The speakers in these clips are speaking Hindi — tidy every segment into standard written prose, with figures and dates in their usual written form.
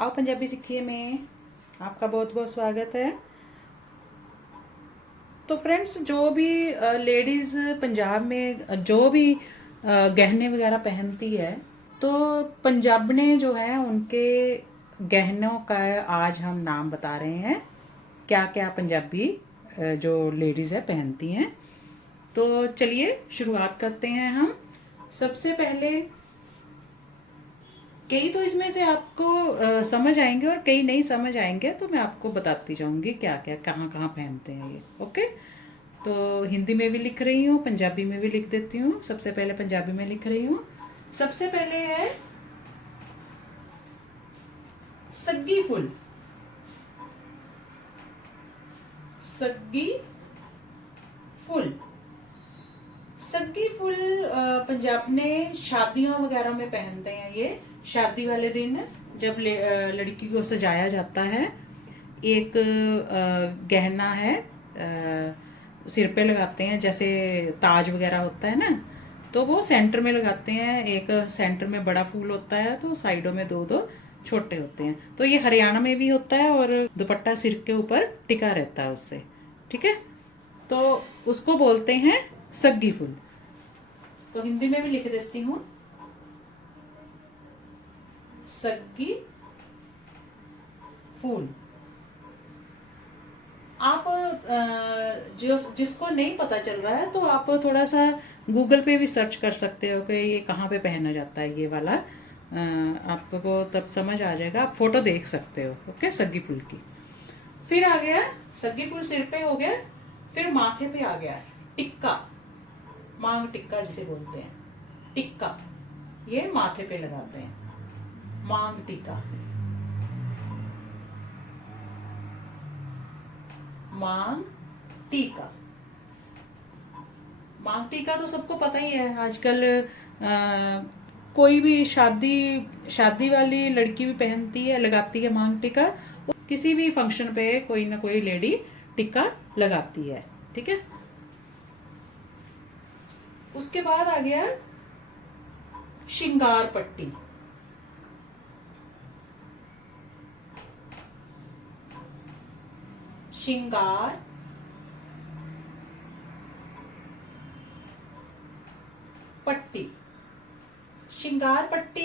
आओ पंजाबी सीखिए में आपका बहुत बहुत स्वागत है। तो फ्रेंड्स, जो भी लेडीज़ पंजाब में जो भी गहने वगैरह पहनती है, तो पंजाबने जो है उनके गहनों का आज हम नाम बता रहे हैं। क्या क्या पंजाबी जो लेडीज़ है पहनती हैं। तो चलिए शुरुआत करते हैं हम। सबसे पहले कई तो इसमें से आपको समझ आएंगे और कई नहीं समझ आएंगे, तो मैं आपको बताती जाऊंगी क्या क्या कहाँ कहाँ पहनते हैं ये। ओके, तो हिंदी में भी लिख रही हूँ, पंजाबी में भी लिख देती हूँ। सबसे पहले पंजाबी में लिख रही हूँ। सबसे पहले है सग्गी फुल। सग्गी फुल। सग्गी फुल पंजाब में शादियों वगैरह में पहनते हैं। ये शादी वाले दिन जब लड़की को सजाया जाता है, एक गहना है, सिर पे लगाते हैं, जैसे ताज वगैरह होता है ना, तो वो सेंटर में लगाते हैं। एक सेंटर में बड़ा फूल होता है, तो साइडों में दो दो छोटे होते हैं। तो ये हरियाणा में भी होता है और दुपट्टा सिर के ऊपर टिका रहता है उससे। ठीक है, तो उसको बोलते हैं सग्गी फूल। तो हिंदी में भी लिख देती हूँ, सग्गी फूल। आप जो जिसको नहीं पता चल रहा है, तो आप थोड़ा सा गूगल पे भी सर्च कर सकते हो कि ये कहाँ पे पहना जाता है ये वाला। आपको तब समझ आ जाएगा, आप फोटो देख सकते हो। ओके, सग्गी फूल की। फिर आ गया सग्गी फूल, सिर पे हो गया। फिर माथे पे आ गया टिक्का, मांग टिक्का जिसे बोलते हैं, टिक्का। ये माथे पे लगाते हैं, मांग टिक्का। मांग टीका। मांग टीका तो सबको पता ही है। आजकल कोई भी शादी शादी वाली लड़की भी पहनती है, लगाती है मांग टीका। किसी भी फंक्शन पे कोई ना कोई लेडी टिक्का लगाती है। ठीक है, उसके बाद आ गया श्रृंगार पट्टी। श्रृंगार पट्टी। श्रृंगार पट्टी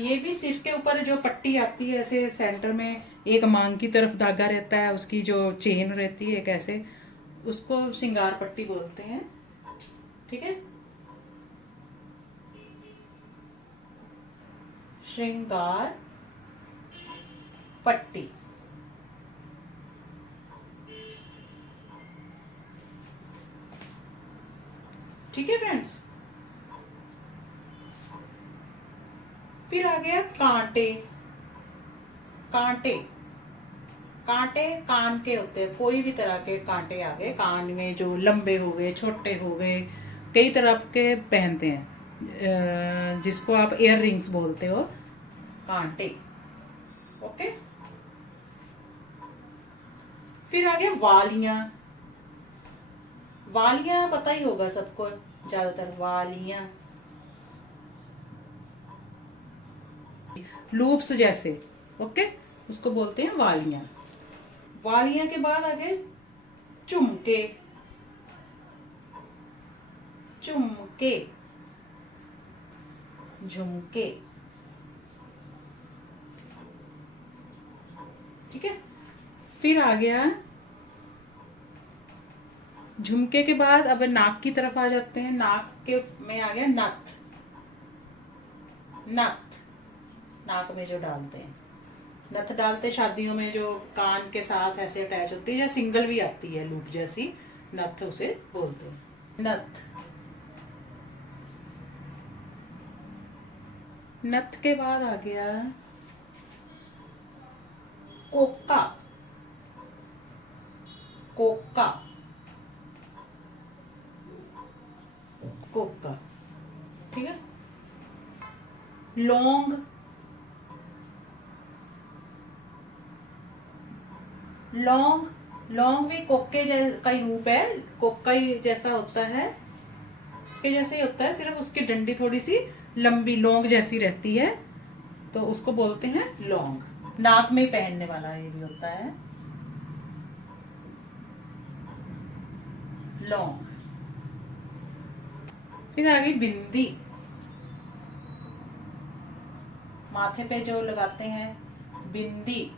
ये भी सिर के ऊपर जो पट्टी आती है, ऐसे सेंटर में एक मांग की तरफ धागा रहता है, उसकी जो चेन रहती है एक ऐसे, उसको श्रृंगार पट्टी बोलते हैं। ठीक है, श्रृंगार पट्टी। ठीक है फ्रेंड्स, फिर आ गया कांटे। कांटे, कांटे कान के होते हैं, कोई भी तरह के कांटे आ गए कान में, जो लंबे हो गए, छोटे हो गए, कई तरह के पहनते हैं, जिसको आप इयर रिंग्स बोलते हो, कांटे। ओके, फिर आ गया वालियां। वालियां पता ही होगा सबको, ज्यादातर वालियां, लूप्स जैसे। ओके, उसको बोलते हैं वालियां। वालियां के बाद आ गए झुमके। झुमके, झुमके। ठीक है, फिर आ गया झुमके के बाद अब नाक की तरफ आ जाते हैं। नाक के में आ गया नथ। नथ, नाक में जो डालते हैं, नथ डालते शादियों में, जो कान के साथ ऐसे अटैच होती है, या सिंगल भी आती है लूप जैसी, नथ उसे बोलते हैं, नथ। नथ के बाद आ गया कोका। Coca, Coca. ठीक है, लौंग। लौंग, लौंग भी कोके का ही रूप है, कोका ही जैसा होता है, के जैसे ही होता है, सिर्फ उसकी डंडी थोड़ी सी लंबी लौंग जैसी रहती है, तो उसको बोलते हैं लौंग। नाक में पहनने वाला ये भी होता है। लौंग। फिर आ गई बिंदी, माथे पे जो लगाते हैं, बिंदी।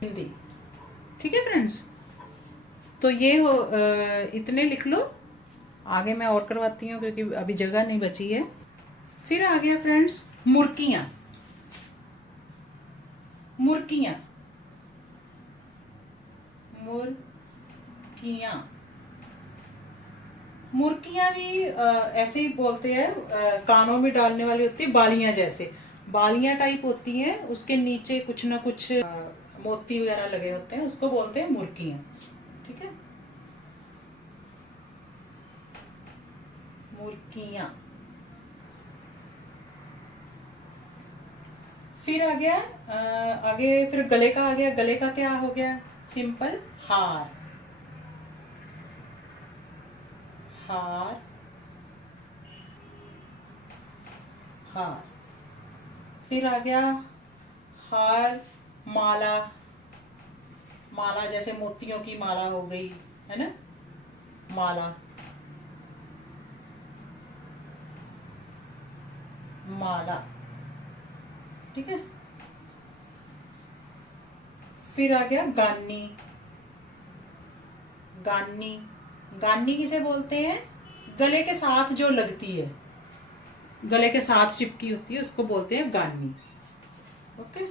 बिंदी। ठीक है फ्रेंड्स, तो ये हो इतने लिख लो। आगे मैं और करवाती हूँ क्योंकि अभी जगह नहीं बची है। फिर आ गया फ्रेंड्स मुर्कियां। मुर्कियां। मुर्कियां। मुर्कियां भी ऐसे ही बोलते हैं, कानों में डालने वाली होती है, बालियां जैसे, बालियां टाइप होती हैं, उसके नीचे कुछ ना कुछ मोती वगैरह लगे होते हैं, उसको बोलते हैं मुर्कियां। ठीक है, मुर्कियां। फिर आ गया आगे, फिर गले का आ गया। गले का क्या हो गया? सिंपल हार। हार। हार। फिर आ गया हार, माला। माला जैसे मोतियों की माला हो गई, है ना, माला। माला। ठीक है। फिर आ गया गानी। गानी। गानी किसे बोलते हैं? गले के साथ जो लगती है, गले के साथ चिपकी होती है, उसको बोलते हैं गानी। ओके,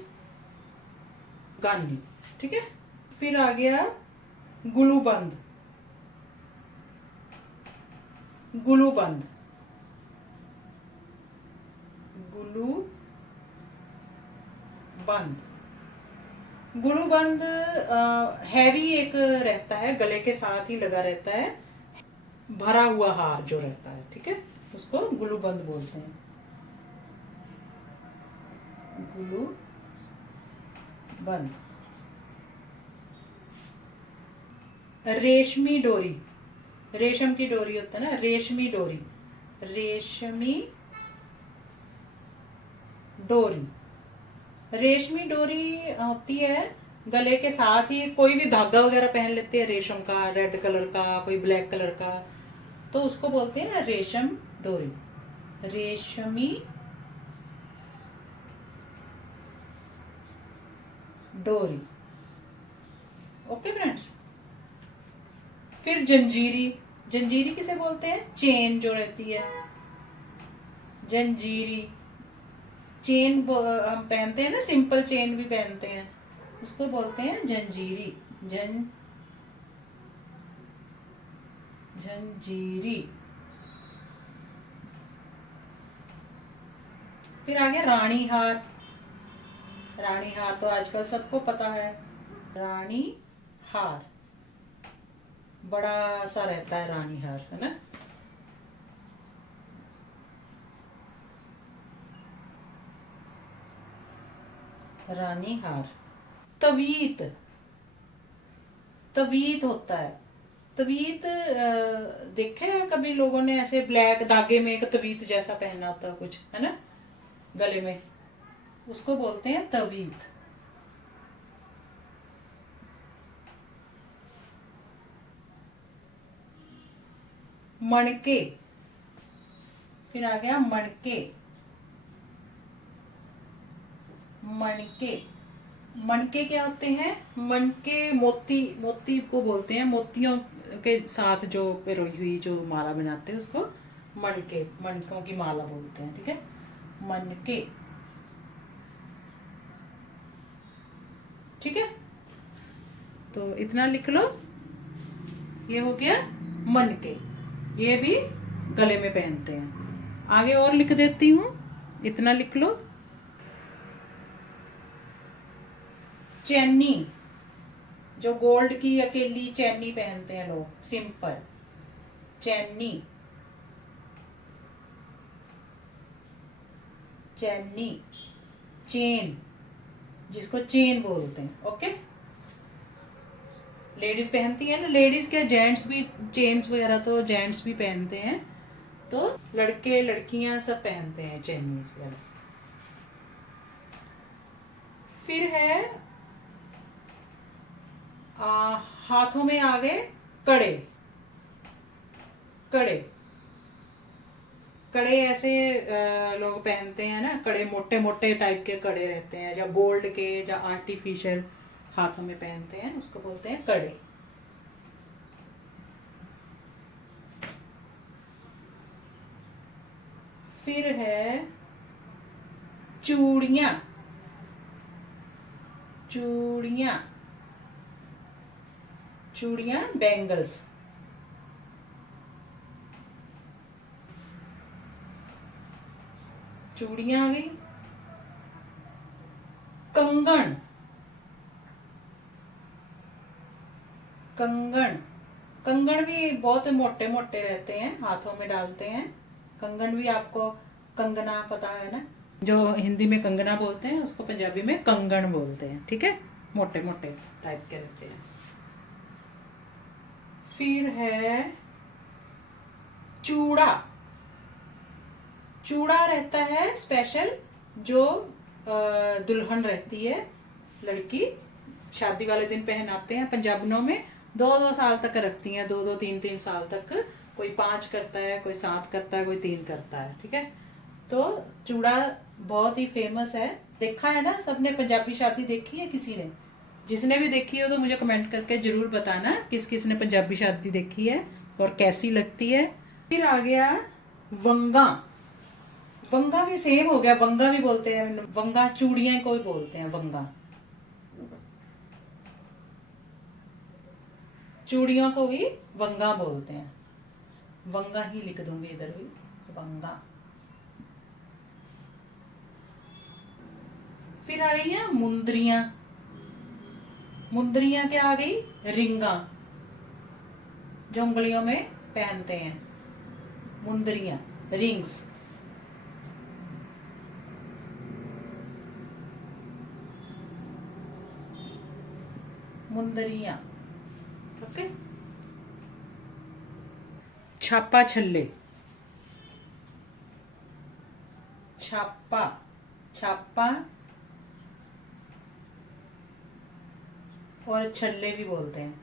गानी। ठीक है। फिर आ गया गुलूबंद। गुलूबंद। गुलू बंद। गुलूबंद हैवी एक रहता है, गले के साथ ही लगा रहता है, भरा हुआ हार जो रहता है, ठीक है, उसको गुलूबंद बोलते हैं। गुलू बंद। रेशमी डोरी। रेशम की डोरी होता है ना, रेशमी डोरी। रेशमी डोरी। रेशमी डोरी होती है, गले के साथ ही कोई भी धागा वगैरह पहन लेते हैं, रेशम का, रेड कलर का, कोई ब्लैक कलर का, तो उसको बोलते हैं रेशम डोरी। रेशमी डोरी। Okay friends. फिर जंजीरी। जंजीरी किसे बोलते हैं? चेन जो रहती है, जंजीरी। चेन हम पहनते हैं ना, सिंपल चेन भी पहनते हैं, उसको बोलते हैं जंजीरी। जंजीरी। फिर आ गया रानी हार। रानी हार तो आजकल सबको पता है। रानी हार बड़ा सा रहता है, रानी हार, है ना। रानी हार। तवीत। तवीत होता है। तवीत देखे है कभी लोगों ने, ऐसे ब्लैक धागे में एक तवीत जैसा पहना होता है कुछ, है ना, गले में, उसको बोलते हैं तवीत। मणके। फिर आ गया मणके। मणके। मणके क्या होते हैं? मणके मोती, मोती को बोलते हैं, मोतियों के साथ जो पिरोई हुई जो माला बनाते हैं उसको मणके, मणकों की माला बोलते हैं। ठीक है, मणके। ठीक है, तो इतना लिख लो, ये हो गया मनके, ये भी गले में पहनते हैं। आगे और लिख देती हूँ, इतना लिख लो। चैनी, जो गोल्ड की अकेली चैनी पहनते हैं लोग, सिंपल चैनी। चैनी। चेन, जिसको चेन बोलते हैं। ओके, लेडीज पहनती है ना, लेडीज क्या, जेंट्स भी चेन्स वगैरह तो जेंट्स भी पहनते हैं, तो लड़के लड़कियां सब पहनते हैं चैनीज वाला। फिर है हाथों में आ गए कड़े। कड़े कड़े ऐसे लोग पहनते हैं ना, कड़े मोटे मोटे टाइप के कड़े रहते हैं, या गोल्ड के या आर्टिफिशियल हाथों में पहनते हैं, उसको बोलते हैं कड़े। फिर है चूड़ियां। चूड़ियां चूड़ियां बैंगल्स। चूड़ियां आ गई। कंगन। कंगन कंगन भी बहुत मोटे मोटे रहते हैं, हाथों में डालते हैं। कंगन भी आपको कंगना पता है ना, जो हिंदी में कंगना बोलते हैं उसको पंजाबी में कंगन बोलते हैं, ठीक है। मोटे मोटे टाइप के रहते हैं। फिर है चूड़ा। चूड़ा रहता है स्पेशल, जो दुल्हन रहती है लड़की, शादी वाले दिन पहनाते हैं पंजाबियों में। 2-2 साल तक रखती हैं, 2-2 3-3 साल तक। कोई 5 करता है, कोई 7 करता है, कोई 3 करता है, ठीक है। तो चूड़ा बहुत ही फेमस है। देखा है ना सबने पंजाबी शादी देखी है किसी ने? जिसने भी देखी हो तो मुझे कमेंट करके जरूर बताना किस किस ने पंजाबी शादी देखी है और कैसी लगती है। फिर आ गया वंगा। वंगा भी सेम हो गया, वंगा भी बोलते हैं, वंगा चूड़ियां को ही बोलते हैं वंगा। चूड़ियों को ही वंगा बोलते हैं। वंगा ही लिख दूंगी इधर भी, वंगा। फिर आ गई है मुंदरियां। मुंदरियां क्या आ गई? रिंगा, जो उंगलियों में पहनते हैं, मुंदरियां, रिंग्स। मुंदरियां, ओके। छापा छल्ले। छापा छापा और छल्ले भी बोलते हैं।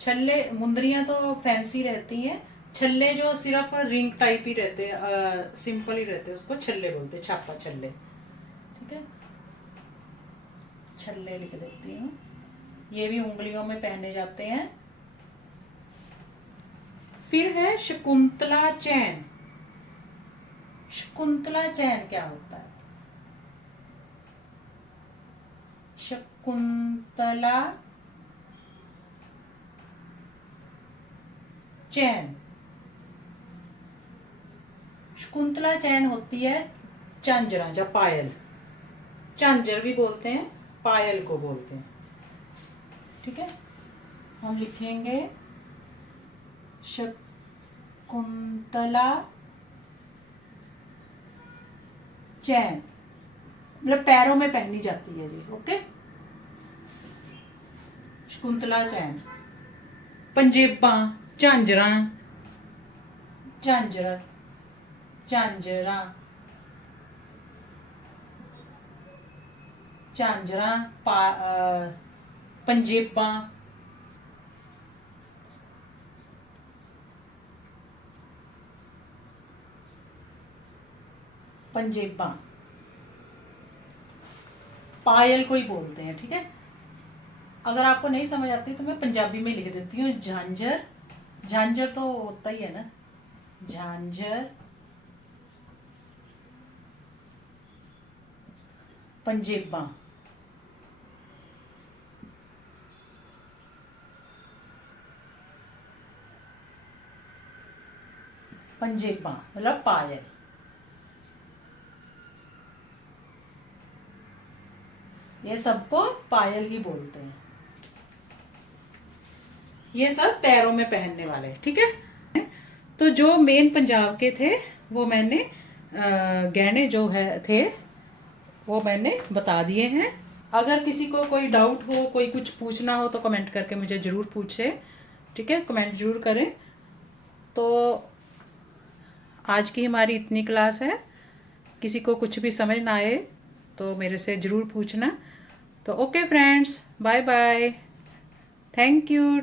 छल्ले, मुंदरियां तो फैंसी रहती हैं, छल्ले जो सिर्फ रिंग टाइप ही रहते हैं, सिंपल ही रहते हैं, उसको छल्ले बोलते हैं, छापा छल्ले, ठीक है। छल्ले लिख देती हूँ। ये भी उंगलियों में पहने जाते हैं। फिर है शकुंतला चैन। शकुंतला चैन क्या होता है? शकुंतला चैन। शकुंतला चैन होती है झांझरा या पायल। झांझर भी बोलते हैं, पायल को बोलते हैं, ठीक है। हम लिखेंगे शकुंतला चैन, मतलब पैरों में पहनी जाती है जी, ओके। शकुंतला चैन। पंजेबां, झांझरा, झांझरा, झांझरा, झांझरा, पंजेबां, पंजेबां, पायल को ही बोलते हैं, ठीक है। अगर आपको नहीं समझ आती तो मैं पंजाबी में लिख देती हूँ, झांझर। झांझर तो होता ही है ना, झांझर, पंजेबां। पंजेबां मतलब पायल। ये सबको पायल ही बोलते हैं। ये सब पैरों में पहनने वाले, ठीक है। तो जो मेन पंजाब के थे वो मैंने गहने जो है थे वो मैंने बता दिए हैं। अगर किसी को कोई डाउट हो, कोई कुछ पूछना हो तो कमेंट करके मुझे ज़रूर पूछे, ठीक है। कमेंट जरूर करें। तो आज की हमारी इतनी क्लास है। किसी को कुछ भी समझ ना आए तो मेरे से ज़रूर पूछना। तो okay friends, bye bye, thank you.